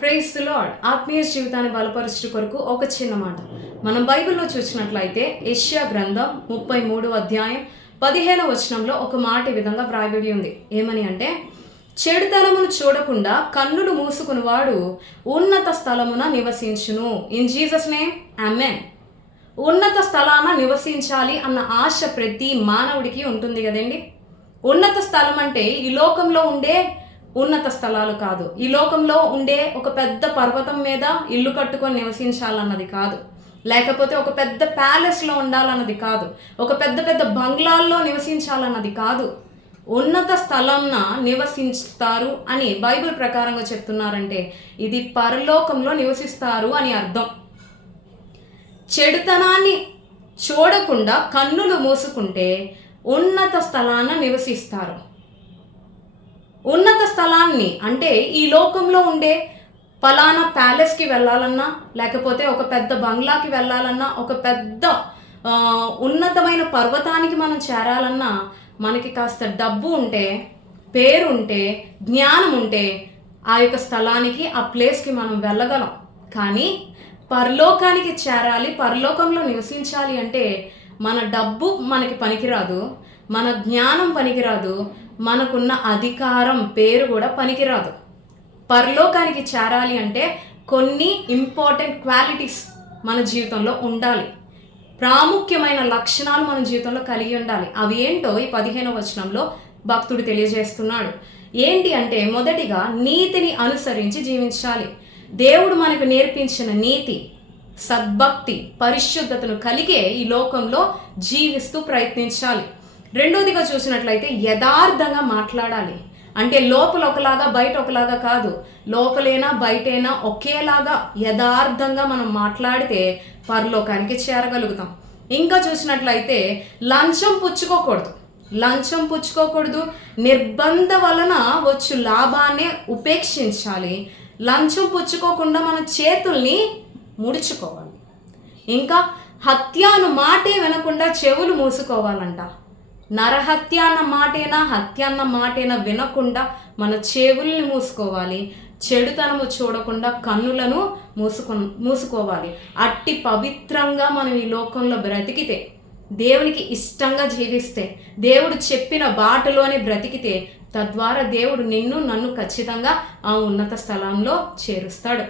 Praise the lord. ఆత్మీయ జీవితాన్ని బలపరచుట కొరకు ఒక చిన్న మాట. మనం బైబిల్లో చూసినట్లయితే యెషయా గ్రంథం 33వ అధ్యాయం 15వ వచనంలో ఒక మాట ఈ విధంగా వ్రాయబడి ఉంది. ఏమని అంటే, చెడుతనమును చూడకుండా కన్నులు మూసుకునివాడు ఉన్నత స్థలమున నివసించును. ఇన్ జీసస్ నేమ్ ఆమేన్. ఉన్నత స్థలాన నివసించాలి అన్న ఆశ ప్రతి మానవుడికి ఉంటుంది కదండి. ఉన్నత స్థలం అంటే ఈ లోకంలో ఉండే ఉన్నత స్థలాలు కాదు. ఈ లోకంలో ఉండే ఒక పెద్ద పర్వతం మీద ఇల్లు కట్టుకొని నివసించాలన్నది కాదు, లేకపోతే ఒక పెద్ద ప్యాలెస్లో ఉండాలన్నది కాదు, ఒక పెద్ద పెద్ద బంగ్లాల్లో నివసించాలన్నది కాదు. ఉన్నత స్థలంన నివసిస్తారు అని బైబిల్ ప్రకారంగా చెప్తున్నారంటే ఇది పరలోకంలో నివసిస్తారు అని అర్థం. చెడుతనాన్ని చూడకుండా కన్నులు మూసుకుంటే ఉన్నత స్థలాన నివసిస్తారు. ఉన్నత స్థలాన్ని అంటే ఈ లోకంలో ఉండే ఫలానా ప్యాలెస్కి వెళ్ళాలన్నా, లేకపోతే ఒక పెద్ద బంగ్లాకి వెళ్ళాలన్నా, ఒక పెద్ద ఉన్నతమైన పర్వతానికి మనం చేరాలన్నా మనకి కాస్త డబ్బు ఉంటే, పేరు ఉంటే, జ్ఞానం ఉంటే ఆ యొక్క స్థలానికి, ఆ ప్లేస్కి మనం వెళ్ళగలం. కానీ పరలోకానికి చేరాలి, పరలోకంలో నివసించాలి అంటే మన డబ్బు మనకి పనికిరాదు, మన జ్ఞానం పనికిరాదు, మనకున్న అధికారం, పేరు కూడా పనికిరాదు. పరలోకానికి చేరాలి అంటే కొన్ని ఇంపార్టెంట్ క్వాలిటీస్ మన జీవితంలో ఉండాలి, ప్రాముఖ్యమైన లక్షణాలు మన జీవితంలో కలిగి ఉండాలి. అవి ఏంటో ఈ 15వ వచనంలో భక్తుడు తెలియజేస్తున్నాడు. ఏంటి అంటే, మొదటిగా నీతిని అనుసరించి జీవించాలి. దేవుడు మనకు నేర్పించిన నీతి, సద్భక్తి, పరిశుద్ధతను కలిగే ఈ లోకంలో జీవిస్తూ ప్రయత్నించాలి. రెండోదిగా చూసినట్లయితే యథార్థంగా మాట్లాడాలి. అంటే లోపల ఒకలాగా బయట ఒకలాగా కాదు, లోపలైనా బయటైనా ఒకేలాగా యథార్థంగా మనం మాట్లాడితే పరలోకానికి చేరగలుగుతాం. ఇంకా చూసినట్లయితే లంచం పుచ్చుకోకూడదు. నిర్బంధ వలన వచ్చు లాభాన్ని ఉపేక్షించాలి. లంచం పుచ్చుకోకుండా మన చేతుల్ని ముడుచుకోవాలి. ఇంకా హత్య అన్న మాటే వినకుండా చెవులు మూసుకోవాలంట. నరహత్య అన్న మాటేనా, హత్య అన్న మాటేనా వినకుండా మన చెవుల్ని మూసుకోవాలి. చెడుతనము చూడకుండా కన్నులను మూసుకోవాలి. అట్టి పవిత్రంగా మనం ఈ లోకంలో బ్రతికితే, దేవునికి ఇష్టంగా జీవిస్తే, దేవుడు చెప్పిన బాటలోనే బ్రతికితే, తద్వారా దేవుడు నిన్ను నన్ను ఖచ్చితంగా ఆ ఉన్నత స్థలంలో చేరుస్తాడు.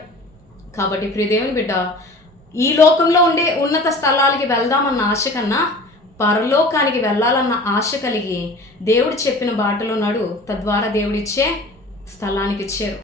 కాబట్టి ప్రియ దేవుని బిడ్డ, ఈ లోకంలో ఉండే ఉన్నత స్థలాలకి వెళ్దామన్న ఆశ కన్నా పరలోకానికి వెళ్ళాలన్న ఆశ కలిగి దేవుడు చెప్పిన బాటలో నడు, తద్వారా దేవుడిచ్చే స్థలానికి చేరు.